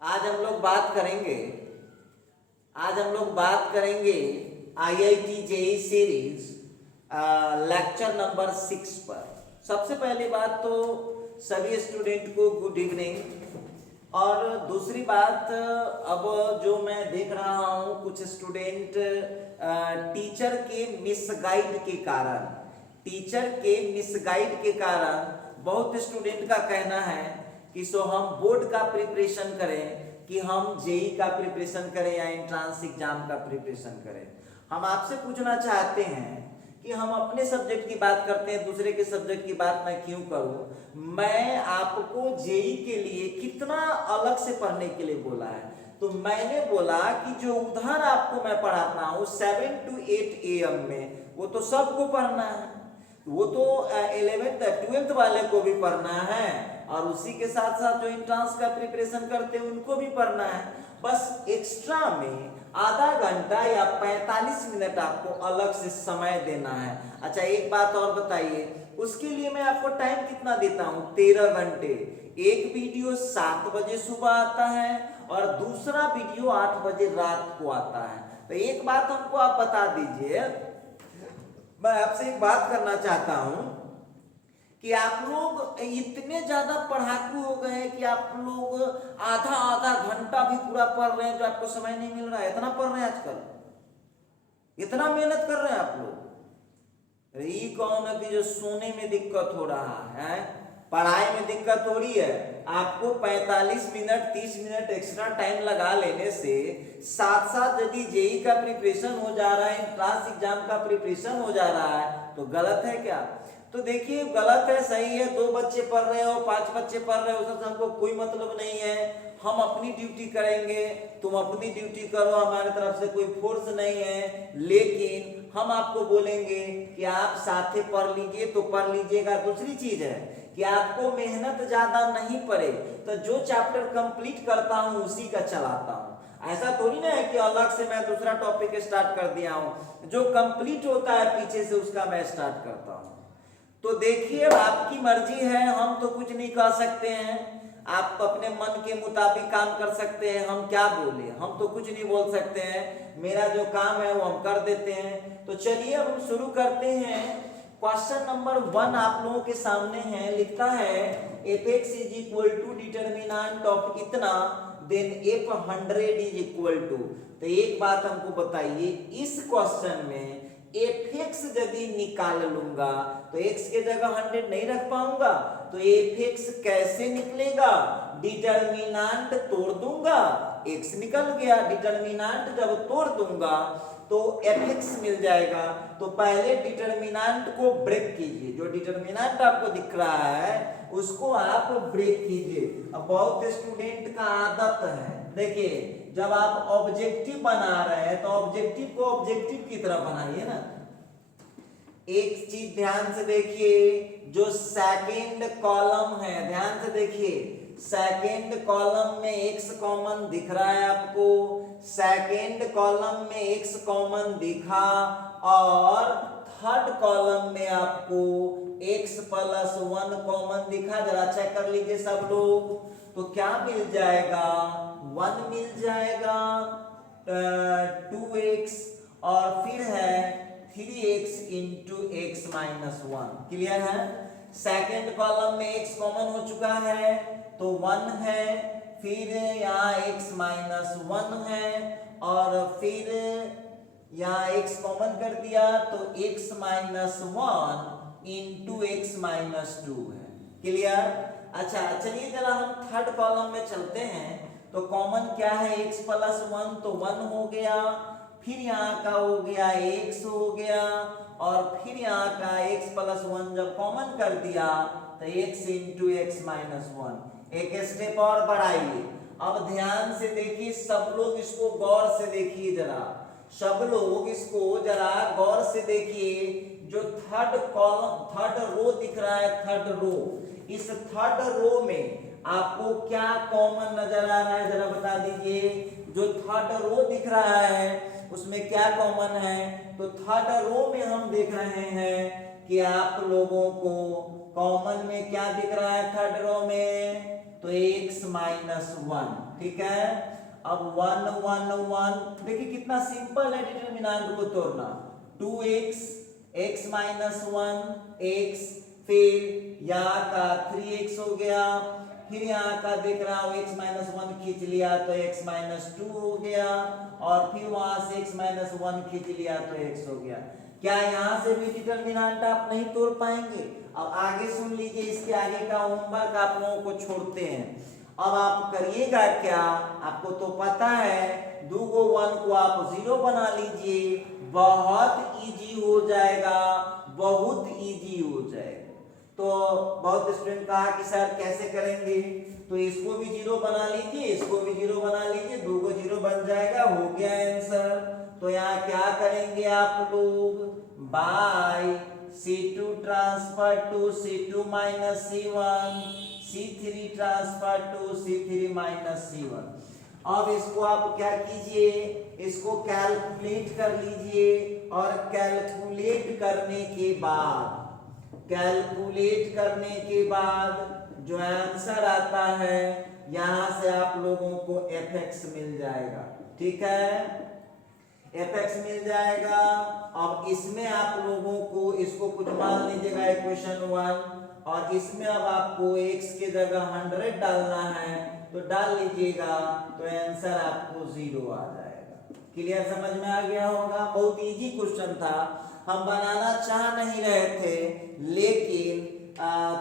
आज हम लोग बात करेंगे आज हम लोग बात करेंगे IIT JEE series lecture number 6 पर। सबसे पहली बात तो सभी स्टूडेंट को गुड इवनिंग। और दूसरी बात, अब जो मैं देख रहा हूँ कुछ स्टूडेंट टीचर के मिसगाइड के कारण बहुत स्टूडेंट का कहना है कि सो हम बोर्ड का प्रिपरेशन करें कि हम जेई का प्रिपरेशन करें या एंट्रांस एग्जाम का प्रिपरेशन करें। हम आपसे पूछना चाहते हैं कि हम अपने सब्जेक्ट की बात करते हैं, दूसरे के सब्जेक्ट की बात मैं क्यों करूं? मैं आपको जेई के लिए कितना अलग से पढ़ने के लिए बोला है? तो मैंने बोला कि जो उधर आपको मैं पढ़ाता हूं 7 to 8 AM में, वो तो सबको पढ़ना है, वो तो 11th 12th वाले को भी पढ़ना है और उसी के साथ साथ जो एंट्रांस का प्रिपरेशन करते हैं उनको भी पढ़ना है। बस एक्स्ट्रा में आधा घंटा या 45 मिनट आपको अलग से समय देना है। अच्छा, एक बात और बताइए, उसके लिए मैं आपको टाइम कितना देता हूं? 13 घंटे। एक वीडियो 7 बजे सुबह आता है और दूसरा वीडियो 8 बजे रात को आता है। तो एक बात हमको आप बता दीजिए, मैं आपसे एक बात करना चाहता हूं कि आप लोग इतने ज्यादा पढ़ाकू हो गए हैं कि आप लोग आधा आधा घंटा भी पूरा पढ़ रहे हैं, जो आपको समय नहीं मिल रहा है। इतना पढ़ रहे हैं आजकल, इतना मेहनत कर रहे हैं आप लोग। ये कौन है कि जो सोने में दिक्कत हो रहा है, पढ़ाई में दिक्कत हो रही है? आपको 45 मिनट 30 मिनट एक्स्ट्रा टाइम लगा लेने से साथ साथ यदि जेई का प्रिपरेशन हो जा रहा है, एंट्रांस एग्जाम का प्रिपरेशन हो जा रहा है, तो गलत है क्या? तो देखिए, गलत है सही है, 2 बच्चे पढ़ रहे हो 5 बच्चे पढ़ रहे हो, उससे हमको कोई मतलब नहीं है। हम अपनी ड्यूटी करेंगे, तुम अपनी ड्यूटी करो, हमारे तरफ से कोई फोर्स नहीं है। लेकिन हम आपको बोलेंगे कि आप साथे पढ़ लीजिए तो पढ़ लीजिएगा। दूसरी चीज है कि आपको मेहनत ज्यादा नहीं पड़े तो जो चैप्टर कंप्लीट करता हूं उसी का चलाता हूं। ऐसा थोड़ी ना है कि अलग से मैं दूसरा टॉपिक स्टार्ट कर दिया हूं, जो कंप्लीट होता है पीछे से उसका मैं स्टार्ट करता हूं। तो देखिए, आपकी मर्जी है, हम तो कुछ नहीं कर सकते हैं। आप अपने मन के मुताबिक काम कर सकते हैं, हम क्या बोले, हम तो कुछ नहीं बोल सकते हैं। मेरा जो काम है वो हम कर देते हैं। तो चलिए अब हम शुरू करते हैं। क्वेश्चन नंबर 1 आप लोगों के सामने है, लिखता है f(x) is equal to determinant of इतना, then f100 is equal to. तो एक बात हमको बताइए, इस क्वेश्चन में f(x) यदि निकाल लूंगा तो x के जगह 100 नहीं रख पाऊंगा, तो f(x) कैसे निकलेगा? डिटर्मिनेंट तोड़ दूंगा, x निकल गया। डिटर्मिनेंट जब तोड़ दूंगा तो f(x) मिल जाएगा। तो पहले डिटर्मिनेंट को ब्रेक कीजिए, जो डिटर्मिनेंट आपको दिख रहा है उसको आप ब्रेक कीजिए। अब बहुत स्टूडेंट का आदत है, देखिए, जब आप ऑब्जेक्टिव बना रहे हैं तो ऑब्जेक्टिव को ऑब्जेक्टिव की तरह बनाइए ना। एक चीज ध्यान से देखिए, जो सेकंड कॉलम है, ध्यान से देखिए, सेकंड कॉलम में x कॉमन दिख रहा है आपको, सेकंड कॉलम में x कॉमन दिखा और थर्ड कॉलम में आपको x + 1 कॉमन दिखा। जरा चेक कर लीजिए सब लोग, तो क्या मिल जाएगा? 1 मिल जाएगा, 2x और फिर है 3x into x minus 1। Clear है? सेकेंड कॉलम में x कॉमन हो चुका है तो 1 है, फिर यहाँ x माइनस 1 है और फिर यहाँ x कॉमन कर दिया तो x minus 1 into x minus 2 है। क्लियर? अच्छा, चलिए जरा हम थर्ड कॉलम में चलते हैं। तो कॉमन क्या है? x + 1 तो 1 हो गया, फिर यहाँ का हो गया x हो गया और फिर यहाँ का x + 1 जब कॉमन कर दिया तो x इंटू x माइनस 1। एक स्टेप और बढ़ाइए। अब ध्यान से देखिए, सब लोग इसको गौर से देखिए, जरा सब लोग इसको जरा गौर से देखिए। जो थर्ड कॉलम, थर्ड रो दिख रहा है, थर्ड रो, इस थर्ड रो में आपको क्या कॉमन नजर आ रहा है? जरा बता दीजिए। जो थर्ड रो दिख रहा है उसमें क्या कॉमन है? तो थर्ड रो में हम देख रहे हैं कि आप लोगों को कॉमन में क्या दिख रहा है? थर्ड रो में तो x माइनस 1, ठीक है। अब 1 1 1, देखिए कितना सिंपल है डिटरमिनेंट को तोड़ना। 2x, x माइनस 1 x, फिर यहाँ का 3x हो गया, फिर यहाँ का देख रहा हूँ x माइनस 1 खींच लिया तो x माइनस 2 हो गया, और फिर वहां से x माइनस 1 खींच लिया तो x हो गया। क्या यहाँ से भी डिटरमिनेंट आप नहीं तोड़ पाएंगे? अब आगे सुन लीजिए, इसके आगे का होमवर्क आप लोगों को छोड़ते हैं। अब आप करिएगा क्या, आपको तो पता है 2 को 1 को आप 0 बना लीजिए, बहुत इजी हो जाएगा, बहुत इजी हो जाएगा। तो बहुत स्टूडेंट कहा कि सर कैसे करेंगे, तो इसको भी 0 बना लीजिए, इसको भी 0 बना लीजिए, 2 को 0 बन जाएगा, हो गया आंसर। तो यहाँ क्या करेंगे आप लोग, by C2 transfer to C2 minus C1, C3 transfer to C3 minus C1। अब इसको आप क्या कीजिए, इसको कैलकुलेट कर लीजिए, और कैलकुलेट करने के बाद जो आंसर आता है यहां से आप लोगों को fx मिल जाएगा, ठीक है, fx मिल जाएगा। अब इसमें आप लोगों को इसको कुछ मान लीजिएगा इक्वेशन 1, और इसमें अब आपको x के जगह 100 डालना है, तो डाल लीजिएगा, तो आंसर आपको 0 आ जाएगा। क्लियर, समझ में आ गया होगा। बहुत इजी क्वेश्चन था, हम बनाना चाह नहीं रहे थे, लेकिन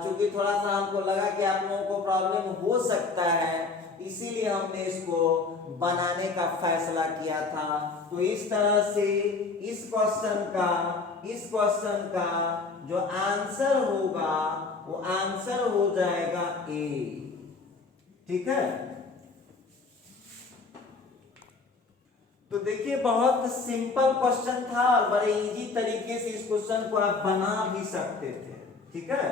चूंकि थोड़ा सा हमको लगा कि आप लोगों को प्रॉब्लम हो सकता है, इसीलिए हमने इसको बनाने का फैसला किया था। तो इस तरह से इस क्वेश्चन का जो आंसर होगा वो आंसर हो जाएगा ए, ठीक है। तो देखिए बहुत सिंपल क्वेश्चन था, और बड़े इजी तरीके से इस क्वेश्चन को आप बना भी सकते थे, ठीक है।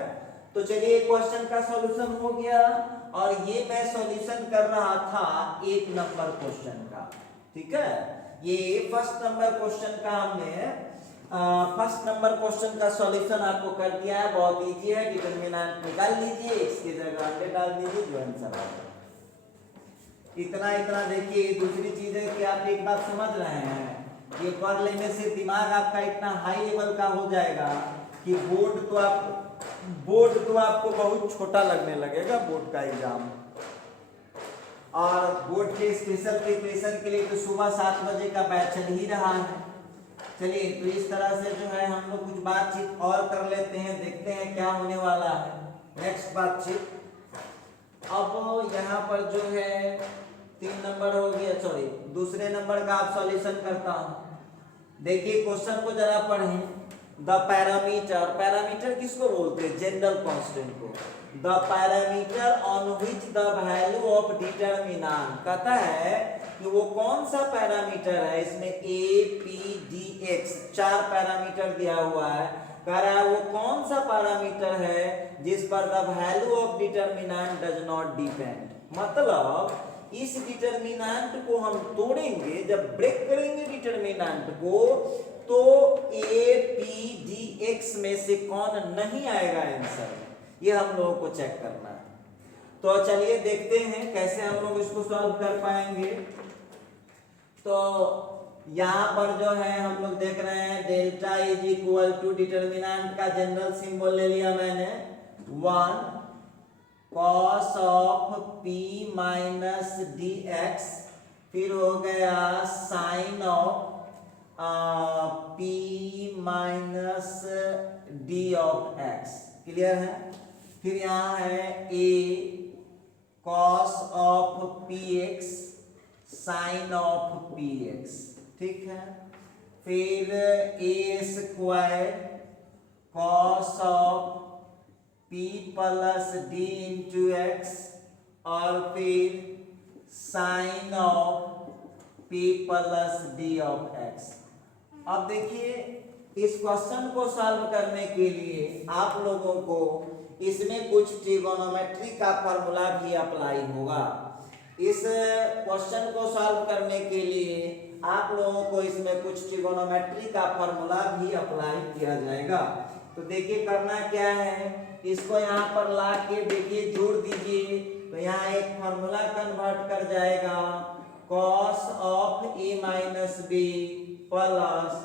तो चलिए क्वेश्चन का सॉल्यूशन हो गया, और ये मैं सॉल्यूशन कर रहा था 1 नंबर क्वेश्चन का, ठीक है। ये फर्स्ट नंबर क्वेश्चन का हमने फर्स्ट नंबर क्वेश्चन का सॉल्यूशन आपको कर दिया है, बहुत इजी है। डिटरमिनेंट निकाल लीजिए, x की जगह 100 डाल दीजिए, जो आंसर आ जाएगा। इतना देखिए। दूसरी चीज है कि आप एक बात समझ रहे हैं, ये पढ़ लेने से दिमाग आपका इतना हाई लेवल का हो जाएगा कि बोर्ड तो आपको बहुत छोटा लगने लगेगा, बोर्ड का एग्जाम। और बोर्ड के स्पेशल प्रिपरेशन के लिए तो सुबह 7 बजे का बैच चल ही रहा है। चलिए, तो इस तरह से जो है हम लोग कुछ बातचीत और कर लेते हैं, देखते हैं क्या होने वाला है नेक्स्ट बातचीत। अब यहाँ पर जो है 3 नंबर हो गया, सॉरी दूसरे नंबर का आप सॉल्यूशन करता हूं। देखिए क्वेश्चन को जरा पढ़ें। द पैरामीटर किसको बोलते हैं, जनरल कांस्टेंट को। The parameter on which the value of determinant, कहता है कि वो कौन सा पैरामीटर है, इसमें a p d x 4 parameter दिया हुआ है, कह रहा है वो कौन सा पैरामीटर है जिस पर the value of determinant does not depend. मतलब इस डिटरमिनेंट को हम तोड़ेंगे, जब ब्रेक करेंगे डिटरमिनेंट को, तो a p d x में से कौन नहीं आएगा आंसर, ये हम लोगों को चेक करना है। तो चलिए देखते हैं कैसे हम लोग इसको सॉल्व कर पाएंगे। तो यहाँ पर जो है हम लोग देख रहे हैं delta is equal to determinant का जनरल सिंबल ले लिया मैंने 1 cos of p minus D X, फिर हो गया sine of p minus D of x। Clear है। फिर यहाँ है a cos of px sine of px, ठीक है। फिर a square cos of p plus D into X, और फिर sine of p plus D of X. अब देखिए इस क्वेश्चन को सॉल्व करने के लिए आप लोगों को इसमें कुछ ट्रिगोनोमेट्री का फॉर्मूला भी अप्लाई होगा। इस क्वेश्चन को सॉल्व करने के लिए आप लोगों को इसमें कुछ ट्रिगोनोमेट्री का फॉर्मूला भी अप्लाई किया जाएगा। तो देखिए करना क्या है, इसको यहाँ पर ला के देखिए जोड़ दीजिए, तो यहाँ एक फॉर्मूला कन्वर्ट कर जाएगा, cos of a minus B plus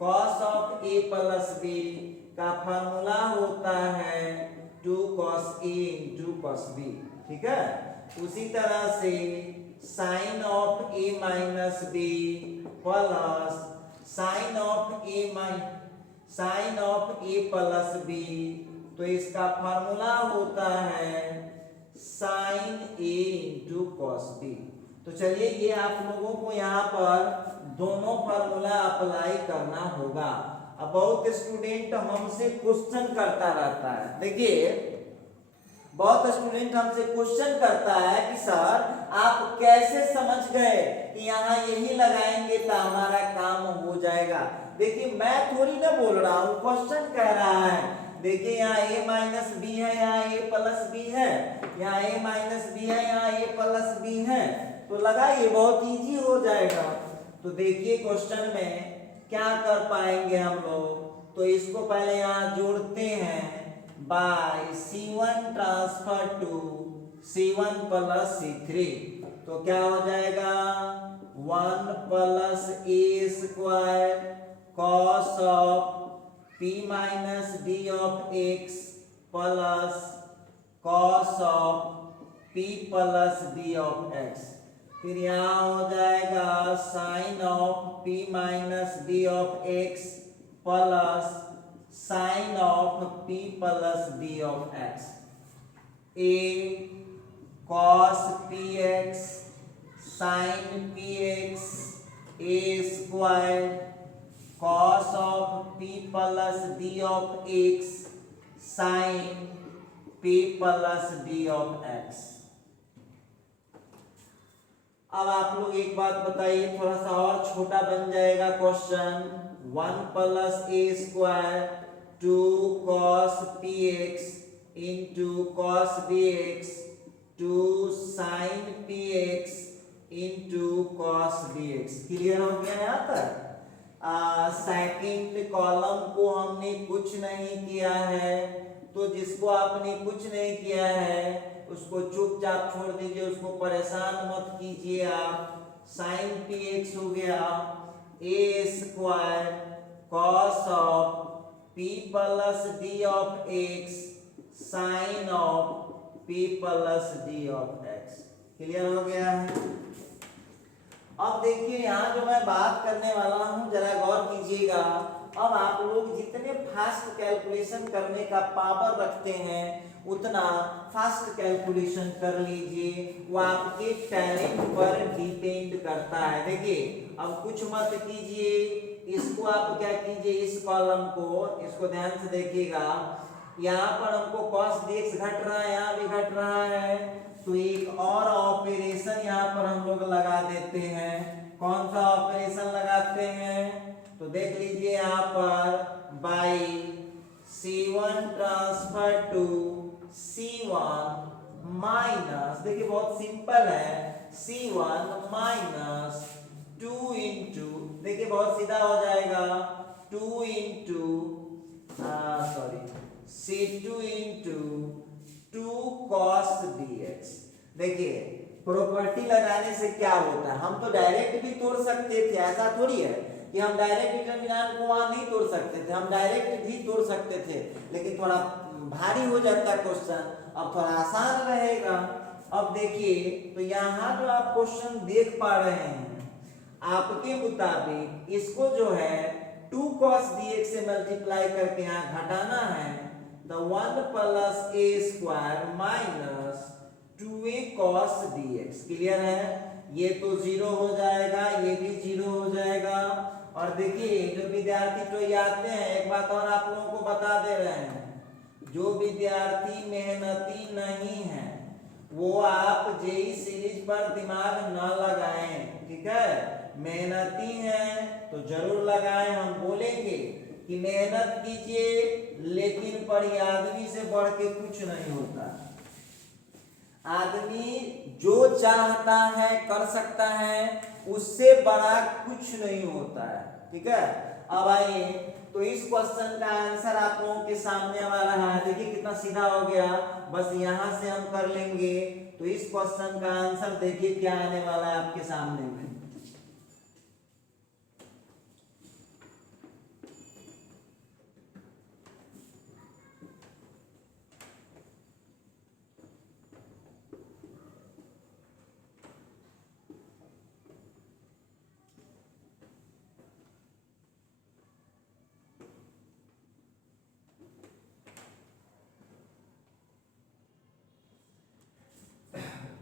cos of a plus b का फॉर्मूला होता है 2 cos a into cos b। ठीक है, उसी तरह से sine of a minus b plus sine of a plus b, तो इसका फॉर्मूला होता है sine a into cos b। तो चलिए ये आप लोगों को यहाँ पर दोनों फॉर्मूला अप्लाई करना होगा। अब बहुत स्टूडेंट हमसे क्वेश्चन करता रहता है, देखिए बहुत स्टूडेंट हमसे क्वेश्चन करता है कि सर आप कैसे समझ गए कि यहाँ यही लगाएंगे तो हमारा काम हो जाएगा। देखिए मैं थोड़ी ना बोल रहा हूँ, क्वेश्चन कह रहा है। देखिए यहाँ a माइनस बी है, यहाँ a प्लस बी है, यहाँ a माइनस बी है, यहाँ a प्लस बी है, तो लगाइए बहुत इजी हो जाएगा। तो देखिए क्वेश्चन में क्या कर पाएंगे हम लोग, तो इसको पहले यहाँ जोड़ते हैं bye C1 transfer to C1 plus C3, तो क्या हो जाएगा 1 plus a square cos of p minus d of x plus cos of p plus d of x। फिर यहाँ हो जाएगा sine of p minus d of x plus sine of p plus d of x। a cos px sine px a square cos of p plus d of x sine p plus d of x। अब आप लोग एक बात बताइए, थोड़ा सा और छोटा बन जाएगा question. 1 plus a square 2 cos px into cos dx 2 sin px into cos dx। Clear हो गया यहाँ तक? सेकंड कॉलम को हमने कुछ नहीं किया है, तो जिसको आपने कुछ नहीं किया है उसको चुपचाप छोड़ दीजिए, उसको परेशान मत कीजिए आप। साइन px हो गया a square cos of p plus d of x sine of p plus d of x। Clear हो गया है? अब देखिए यहाँ जो मैं बात करने वाला हूँ जरा गौर कीजिएगा। अब आप लोग जितने फास्ट कैलकुलेशन करने का पावर रखते हैं उतना फास्ट कैलकुलेशन कर लीजिए, वो आपके टैलेंट पर डिपेंड करता है। देखिए अब कुछ मत कीजिए, इसको आप क्या कीजिए, इस कॉलम को इसको ध्यान से देखिएगा। यहाँ पर हमको cos dx घट रहा है, यहाँ भी घट रहा है, तो एक और ऑपरेशन यहाँ पर हम लोग लगा देते हैं। कौन सा ऑपरेशन लगाते हैं? तो देख लीजिए यहाँ पर by C1 transfer to C1 minus, देखिए बहुत सिंपल है, C1 माइनस 2 इंटू, देखिए बहुत सीधा हो जाएगा 2 into C2 into 2 cos dx। देखिए प्रॉपर्टी लगाने से क्या होता है, हम तो डायरेक्ट भी तोड़ सकते थे, ऐसा थोड़ी है कि हम डायरेक्ट डिटरमिनेंट को वहां नहीं तोड़ सकते थे, हम डायरेक्ट भी तोड़ सकते थे, लेकिन थोड़ा भारी हो जाता है क्वेश्चन, अब थोड़ा आसान रहेगा। अब देखिए तो यहाँ जो आप क्वेश्चन देख पा रहे हैं, आपके मुताबिक इसको जो है 2 cos dx से मल्टीप्लाई करके यहाँ घटाना है, तो 1 plus a square minus 2a cos dx। Clear है? ये तो 0 हो जाएगा, ये भी 0 हो जाएगा। और देखिए जो विद्यार्थी तो ये आते हैं, एक बात और आप लोगों को बता दे रहे हैं, जो विद्यार्थी मेहनती नहीं है वो आप जेई सीरीज पर दिमाग न लगाएं, ठीक है? मेहनती हैं तो जरूर लगाएं। हम बोलेंगे कि मेहनत कीजिए, लेकिन पर आदमी से बढ़ के कुछ नहीं होता। आदमी जो चाहता है कर सकता है, उससे बड़ा कुछ नहीं होता है, ठीक है? अब आइए तो इस क्वेश्चन का आंसर आप लोगों के सामने आ रहा है। देखिए कितना सीधा हो गया, बस यहां से हम कर लेंगे तो इस क्वेश्चन का आंसर देखिए क्या आने वाला है आपके सामने में।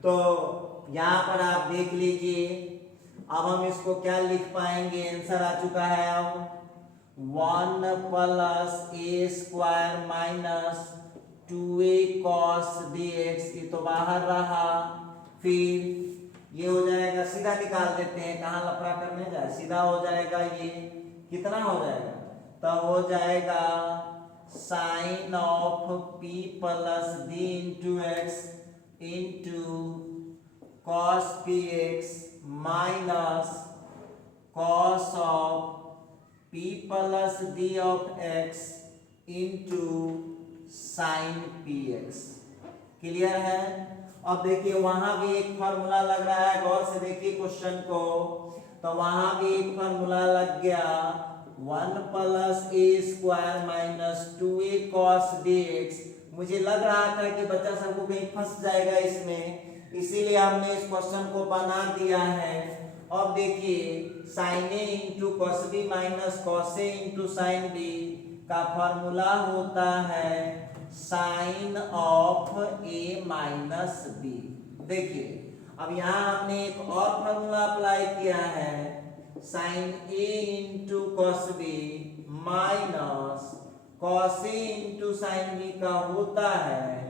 तो यहाँ पर आप देख लीजिए, अब हम इसको क्या लिख पाएंगे, आंसर आ चुका है अब 1 plus a square minus 2a cos dx, ये तो बाहर रहा, फिर ये हो जाएगा, सीधा निकाल देते हैं, कहाँ लफड़ा करने जाए, सीधा हो जाएगा, ये कितना हो जाएगा, तब हो जाएगा sine of p plus d into X into cos px minus cos of p plus d of x into sine px। Clear है। अब देखिए वहां भी एक फॉर्मूला लग रहा है, गौर से देखिए क्वेश्चन को, तो वहां भी एक फॉर्मूला लग गया 1 plus a square minus 2a cos dx। मुझे लग रहा था कि बच्चा सबको कहीं फंस जाएगा इसमें, इसीलिए हमने इस क्वेश्चन को बना दिया है। अब देखिए sine a into cos b minus cos a into sine b का फॉर्मूला होता है sine of a minus b. देखिए अब यहाँ हमने एक और फॉर्मूला अप्लाई किया है, sine a into cos b minus cos a into sine b का होता है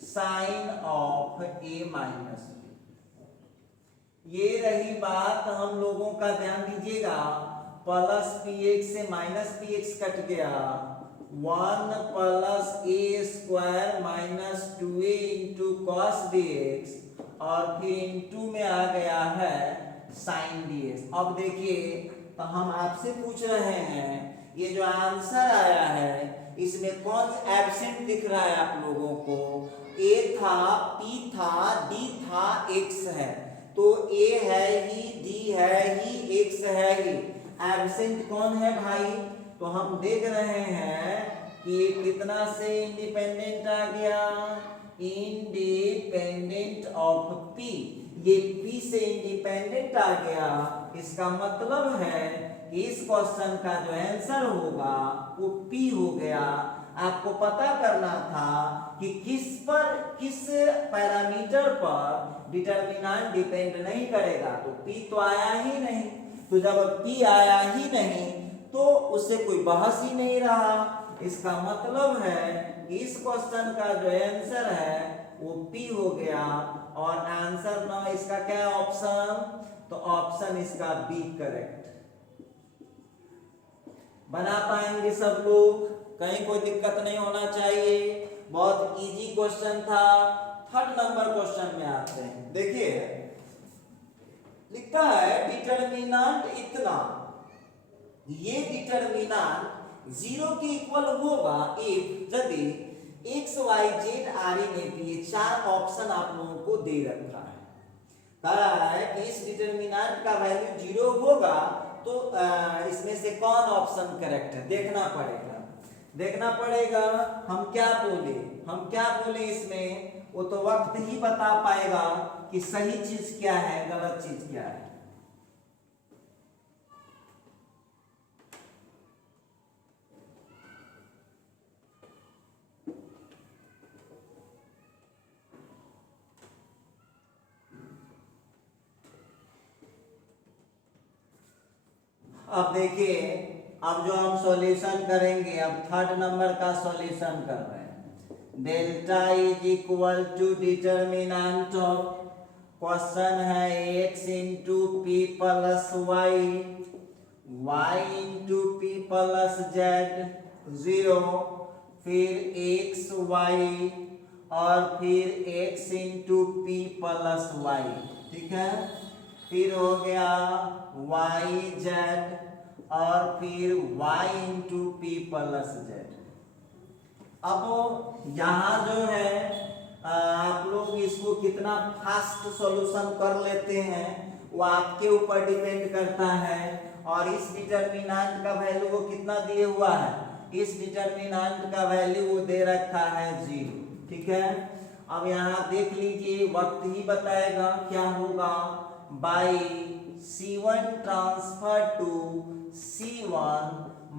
sine of a minus b. ये रही बात, हम लोगों का ध्यान दीजिएगा, प्लस पी एक्स से माइनस पी एक्स कट गया, 1 plus a square minus 2a into cos d x, और फिर इंटू में आ गया है साइन डी एक्स। अब देखिए तो हम आपसे पूछ रहे हैं, ये जो आंसर आया है इसमें कौन एब्सेंट दिख रहा है आप लोगों को, ए था, पी था, डी था, एक्स है, तो ए है ही, डी है ही, एक्स है ही, एब्सेंट कौन है भाई, तो हम देख रहे हैं कि कितना से इंडिपेंडेंट आ गया, इंडिपेंडेंट ऑफ पी, ये पी से इंडिपेंडेंट आ गया। इसका मतलब है कि इस क्वेश्चन का जो आंसर होगा वो पी हो गया। आपको पता करना था कि किस पैरामीटर पर डिटरमिनेंट डिपेंड नहीं करेगा, तो पी तो आया ही नहीं, तो जब पी आया ही नहीं तो उससे कोई बहस ही नहीं रहा। इसका मतलब है कि इस क्वेश्चन का जो आंसर है वो पी हो गया, और आंसर ना इसका क्या ऑप्शन, तो ऑप्शन इसका बी करेक्ट। बना पाएंगे सब लोग, कहीं कोई दिक्कत नहीं होना चाहिए, बहुत इजी क्वेश्चन था। थर्ड नंबर क्वेश्चन में आते हैं। देखिए लिखा है डिटरमिनेंट इतना, ये डिटरमिनेंट 0 के इक्वल होगा इफ यदि x y z r ने भी, ये चार ऑप्शन आप लोगों को दे रखा है, कह रहा है कि इस डिटरमिनेंट का वैल्यू 0 होगा तो इसमें से कौन ऑप्शन करेक्ट है, देखना पड़ेगा। हम क्या बोले इसमें, वो तो वक्त ही बता पाएगा कि सही चीज क्या है, गलत चीज क्या है। अब देखिए, अब जो हम सॉल्यूशन करेंगे, अब थर्ड नंबर का सॉल्यूशन कर रहे हैं। Delta is equal to determinant of, question है x into P plus Y, y into P plus Z 0, फिर x y और फिर x into P plus Y, ठीक है, फिर हो गया y z और फिर y into P plus Z. अब यहाँ जो है आप लोग इसको कितना फास्ट सॉल्यूशन कर लेते हैं वो आपके ऊपर डिपेंड करता है। और इस डिटर्मिनेंट का वैल्यू वो कितना दिए हुआ है, इस डिटर्मिनेंट का वैल्यू वो दे रखा है 0। ठीक है, अब यहाँ देख लीजिए, वक्त ही बताएगा क्या होगा। By C1 transfer to C1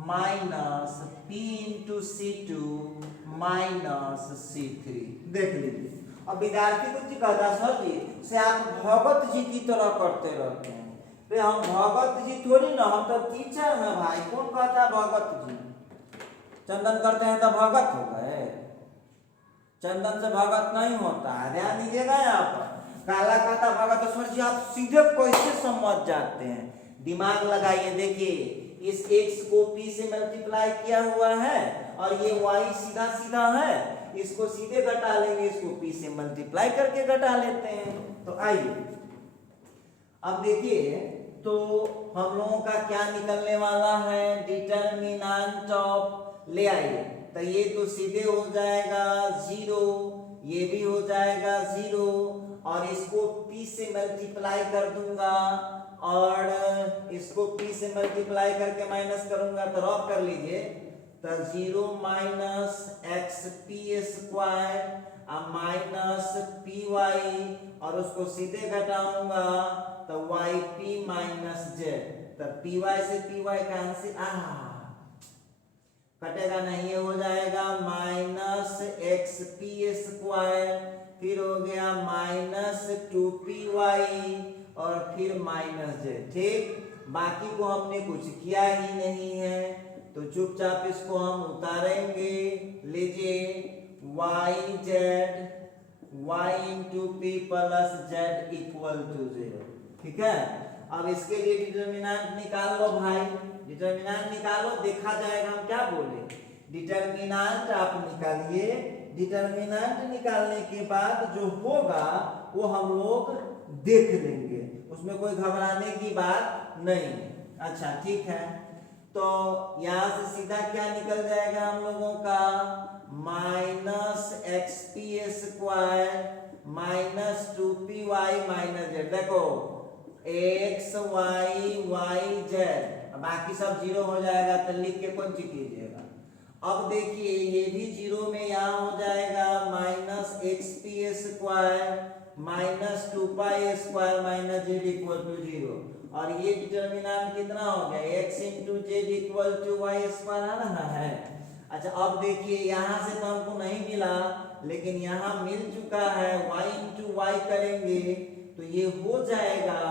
minus P into C2 minus C3। देख लीजिए, अब विद्यार्थी कुछ कहता सर जी से आप भगत जी की तरह करते रहते हैं। रे हम भगत जी थोड़ी ना, हम तो टीचर हैं भाई। कौन कहता है भगत जी? चंदन करते हैं तो भगत हो गए? चंदन से भगत नहीं होता है, ध्यान दीजिएगा यहाँ पर। काला कहता भगत, तो सर जी आप सीधे कैसे समझ जाते हैं? दिमाग लगाइए, देखिए इस x को p से मल्टीप्लाई किया हुआ है और ये y सीधा सीधा है, इसको सीधे घटा लेंगे, इसको p से मल्टीप्लाई करके घटा लेते हैं। तो आइए अब देखिए, तो हम लोगों का क्या निकलने वाला है, डिटर्मिनेंट ऑफ, ले आइए, तो ये तो सीधे हो जाएगा 0, ये भी हो जाएगा 0 और इसको p से मल्टीप्लाई कर दूंगा और इसको p से मल्टीप्लाई करके माइनस करूंगा, तो रॉक कर लीजिए। तो 0 minus x P square minus P Y और उसको सीधे घटाऊंगा तो वाई पी माइनस जेड। तो पी वाई से पी वाई कैंसिल, कटेगा नहीं, ये हो जाएगा माइनस एक्स पी स्क्वायर, फिर हो गया माइनस 2py और फिर माइनस जेड। ठीक, बाकी को हमने कुछ किया ही नहीं है, तो चुपचाप इसको हम उतारेंगे। लीजिए Y Z y into P plus Z equal to 0। ठीक है, अब इसके लिए डिटर्मिनेंट निकाल लो भाई, डिटर्मिनेंट निकालो, देखा जाएगा हम क्या बोले। डिटर्मिनेंट आप निकालिए, डिटर्मिनेंट निकालने के बाद जो होगा वो हम लोग देख लेंगे, उसमें कोई घबराने की बात नहीं। अच्छा ठीक है, तो यहां से सीधा क्या निकल जाएगा हम लोगों का, minus x P square minus 2py minus Z. देखो एक्स वाई वाई जेड, बाकी सब 0 हो जाएगा, तो लिख के कौन सी कीजिएगा। अब देखिए ये भी 0 में यहाँ हो जाएगा, minus x P square minus 2पाई square minus z equal to 0 और ये डिटर्मिनेंट कितना हो गया, x into z equal to y square आ रहा है। अच्छा अब देखिए यहाँ से तो हमको नहीं मिला, लेकिन यहाँ मिल चुका है, y इंटू वाई करेंगे तो ये हो जाएगा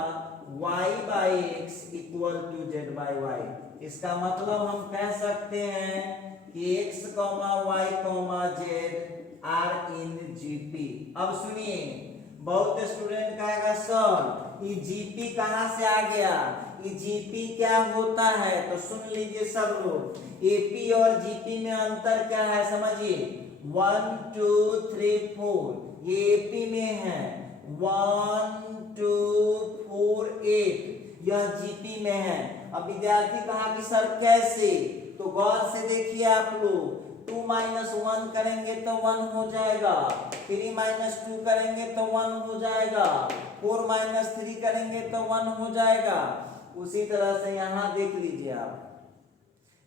y by X equal to Z by Y. इसका मतलब हम कह सकते हैं कि x comma Y comma Z are in GP. अब सुनिए, बहुत स्टूडेंट कहेगा सर ये जीपी कहाँ से आ गया, ये जीपी क्या होता है, तो सुन लीजिए सब लोग, एपी और जीपी में अंतर क्या है समझिए। 1 2 3 4 ये एपी में है, 1 2 4 8 यह जीपी में है। अब विद्यार्थी कहा कि सर कैसे, तो गौर से देखिए आप लोग, 2 माइनस 1 करेंगे तो 1 हो जाएगा, 3 माइनस 2 करेंगे तो 1 हो जाएगा, 4 माइनस 3 करेंगे तो 1 हो जाएगा। उसी तरह से यहाँ देख लीजिए आप,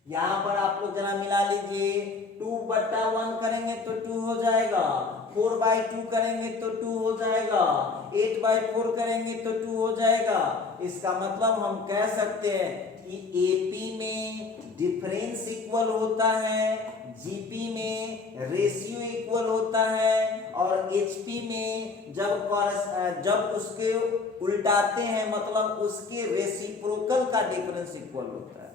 यहाँ पर आप लोग जरा मिला लीजिए, 2 बट्टा 1 करेंगे तो 2 हो जाएगा, 4 बाई 2 करेंगे तो 2 हो जाएगा, 8 बाई 4 करेंगे तो 2 हो जाएगा। इसका मतलब हम कह सकते हैं कि एपी में डिफरेंस इक्वल होता है, जीपी में रेशियो इक्वल होता है और एचपी में जब उसके उल्टाते हैं मतलब उसके रेसिप्रोकल का डिफरेंस इक्वल होता है।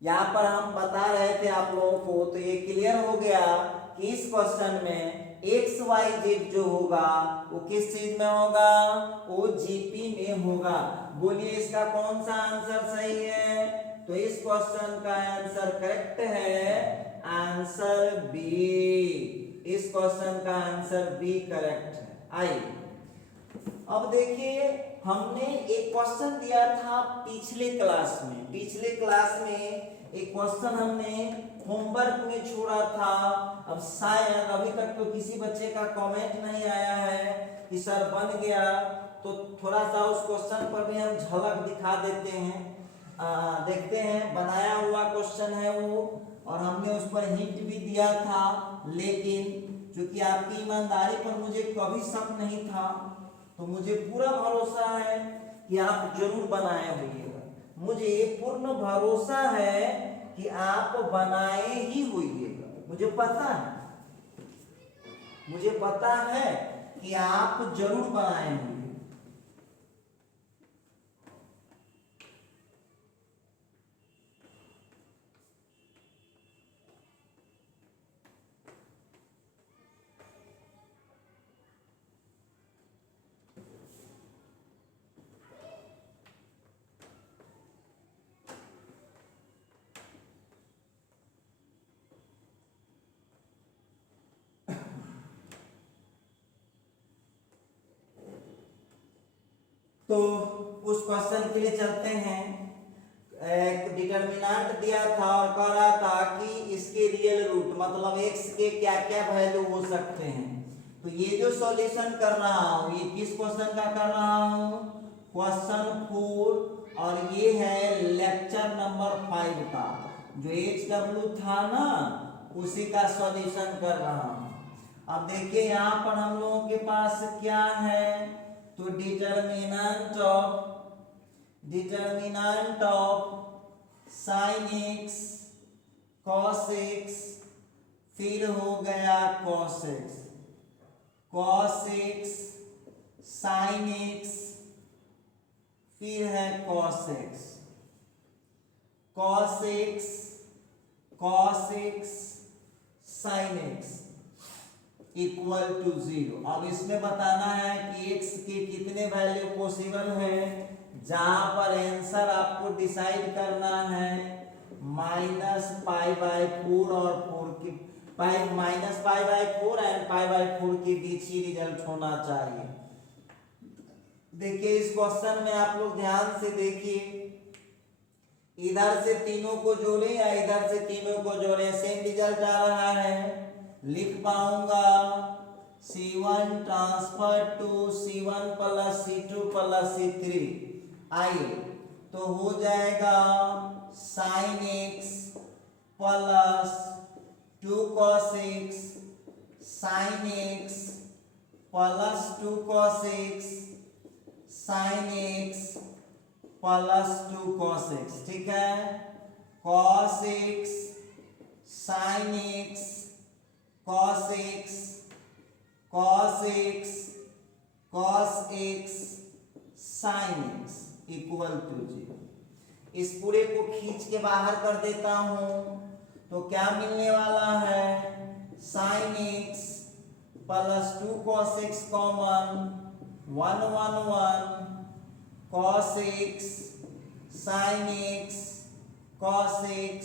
यहाँ पर हम बता रहे थे आप लोगों को, तो ये क्लियर हो गया कि इस क्वेश्चन में एक्स वाई जेड जो होगा वो किस चीज में होगा, वो जीपी में होगा। बोलिए इसका कौन सा आंसर सही है, तो इस क्वेश्चन का आंसर करेक्ट है, आंसर बी। इस क्वेश्चन का आंसर बी करेक्ट है। आइए अब देखिए, हमने एक क्वेश्चन दिया था पिछले क्लास में एक क्वेश्चन हमने होमवर्क में छोड़ा था अब शायद अभी तक तो किसी बच्चे का कमेंट नहीं आया है कि सर बन गया, तो थोड़ा सा उस क्वेश्चन पर भी हम झलक दिखा देते हैं। देखते हैं, बनाया हुआ क्वेश्चन है वो, और हमने उस पर हिंट भी दिया था, लेकिन क्योंकि आपकी ईमानदारी पर मुझे कभी शक नहीं था, तो मुझे पूरा भरोसा है कि आप जरूर बनाए होइएगा। मुझे पूर्ण भरोसा है कि आप बनाए ही होइएगा। मुझे पता है कि आप जरूर बनाए होंगे। तो उस क्वेश्चन के लिए चलते हैं। एक डिटरमिनेंट दिया था और कह रहा था कि इसके रियल रूट मतलब x के क्या क्या वैल्यू हो सकते हैं। तो ये जो सॉल्यूशन कर रहा हूँ ये किस क्वेश्चन का कर रहा हूँ, क्वेश्चन 4, और ये है लेक्चर नंबर 5 का, जो HW था ना उसी का सॉल्यूशन कर रहा हूँ। अब देखिए यहाँ पर हम लोगों के पास क्या है, तो determinant of sine x cos x, फिर हो गया cos x sin x, फिर है cos x sin x equal to 0। अब इसमें बताना है कि x के कितने वैल्यू पॉसिबल है, जहां पर आंसर आपको डिसाइड करना है -π/4 और 4 के -π/4 एंड π/4 के बीच ही रिजल्ट होना चाहिए। देखिए इस क्वेश्चन में आप लोग ध्यान से देखिए, इधर से तीनों को जोड़े या इधर से तीनों को जोड़े, सेम रिजल्ट आ रहा है। लिख पाऊंगा C1 transfer to C1 plus C2 plus C3, आइए तो हो जाएगा sin x प्लस 2 cos x sin x प्लस 2 cos x sin x प्लस 2 cos x, ठीक है। cos x sin x cos x sin x equal to 0। इस पूरे को खींच के बाहर कर देता हूं तो क्या मिलने वाला है, sin x प्लस 2 cos x common 1 1 1 cos x sin x cos x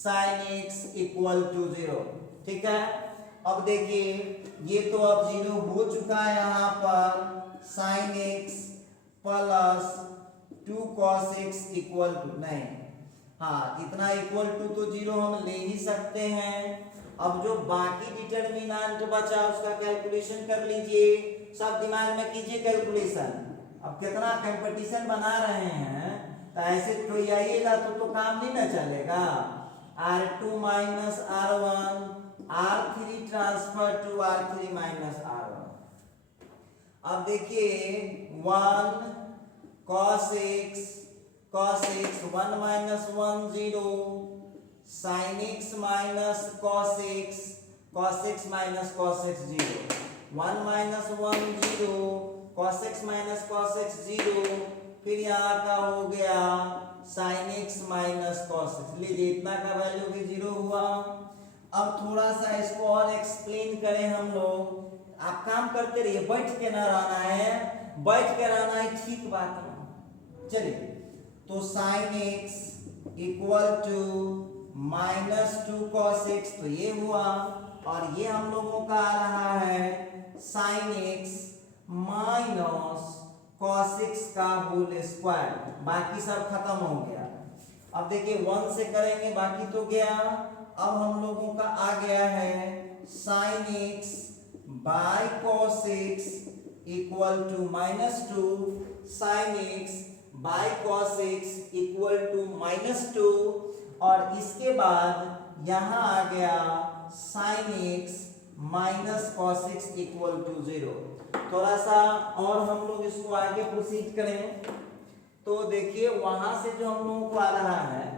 sin x equal to 0, ठीक है। अब देखिए ये तो अब 0 हो चुका है, यहाँ पर sin x प्लस 2 cos x इक्वल टू नहीं, हाँ इतना इक्वल टू तो 0 हम ले ही सकते हैं। अब जो बाकी डिटरमिनेंट बचा उसका कैलकुलेशन कर लीजिए, सब दिमाग में कीजिए कैलकुलेशन। अब कितना कंपटीशन बना रहे हैं तो ऐसे तो आइएगा तो काम नहीं ना चलेगा। R2 minus R1 R3 transfer to R3 minus R1। अब देखिए 1 cos x 1 minus 1 0 sin x minus cos x minus cos x 0 1 minus 1 0 cos x minus cos x 0, फिर यहाँ का हो गया sin x minus cos x, लीजिए इतना का वैल्यू भी 0 हुआ। अब थोड़ा सा इसको और एक्सप्लेन करें हम लोग, आप काम करते रहिए, बैठ के ना रहना है, बैठ के रहना है, ठीक बात है। चलिए तो sin x equal to -2 cos x, तो ये हुआ, और ये हम लोगों का आ रहा है sin x minus cos x का होल स्क्वायर, बाकी सब खत्म हो गया। अब देखिए 1 से करेंगे, बाकी तो गया। अब हम लोगों का आ गया है sin x by cos x equal to -2, sin x by cos x equal to -2, और इसके बाद यहाँ आ गया sin x minus cos x equal to 0। थोड़ा सा और हम लोग इसको आगे प्रोसीड करें तो देखिए वहां से जो हम लोगों को आ रहा है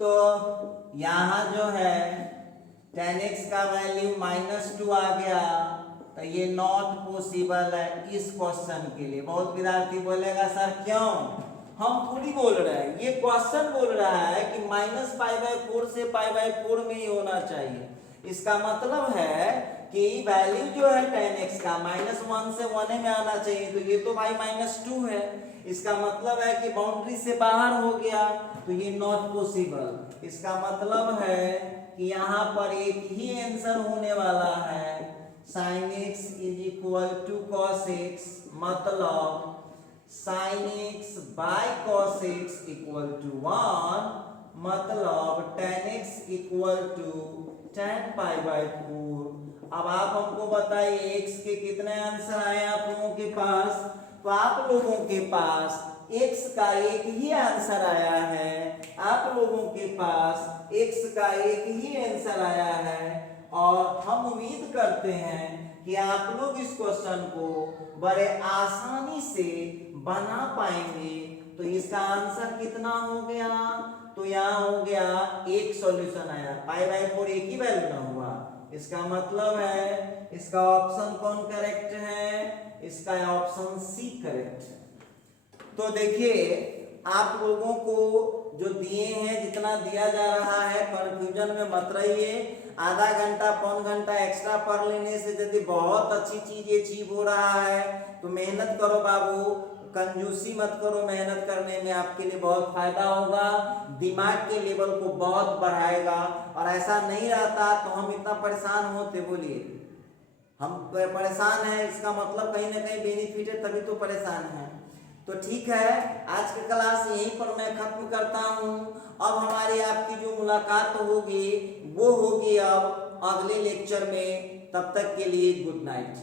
तो यहाँ जो है tan x का वैल्यू -2 आ गया, तो ये नॉट पॉसिबल है इस क्वेश्चन के लिए। बहुत विद्यार्थी बोलेगा सर क्यों, हम थोड़ी बोल रहे हैं, ये क्वेश्चन बोल रहा है कि -π/4 से π/4 में ही होना चाहिए। इसका मतलब है कि वैल्यू जो है tan x का -1 से 1 में आना चाहिए, तो ये तो भाई -2 है। इसका मतलब है कि बाउंड्री से बाहर हो गया, तो ये नॉट पॉसिबल। इसका मतलब है कि यहाँ पर एक ही आंसर होने वाला है, sin x equal to cos x, मतलब sin x by cos x equal to 1, मतलब tan x equal to tan π/4। अब आप हमको बताइए x के कितने आंसर आए आप लोगों के पास, तो आप लोगों के पास x का एक ही आंसर आया है, आप लोगों के पास x का एक ही आंसर आया है, और हम उम्मीद करते हैं कि आप लोग इस क्वेश्चन को बड़े आसानी से बना पाएंगे। तो इसका आंसर कितना हो गया, तो यहाँ हो गया एक सॉल्यूशन आया, π/4 एक ही वैल्यू ना हुआ। इसका मतलब है इसका ऑप्शन कौन करेक्ट है, इसका ऑप्शन सी करेक्ट है। तो देखिए आप लोगों को जो दिए हैं, जितना दिया जा रहा है, कंफ्यूजन में मत रहिए। आधा घंटा पौन घंटा एक्स्ट्रा पढ़ लेने से यदि बहुत अच्छी चीज अचीव हो रहा है तो मेहनत करो बाबू, कंजूसी मत करो। मेहनत करने में आपके लिए बहुत फायदा होगा, दिमाग के लेवल को बहुत बढ़ाएगा। और ऐसा नहीं रहता तो हम इतना परेशान होते, बोलिए हम परेशान हैं, इसका मतलब कहीं ना कहीं बेनिफिट है, तभी तो परेशान है। तो ठीक है, आज की क्लास यहीं पर मैं खत्म करता हूँ। अब हमारी आपकी जो मुलाकात होगी वो होगी अब अगले लेक्चर में। तब तक के लिए गुड नाइट।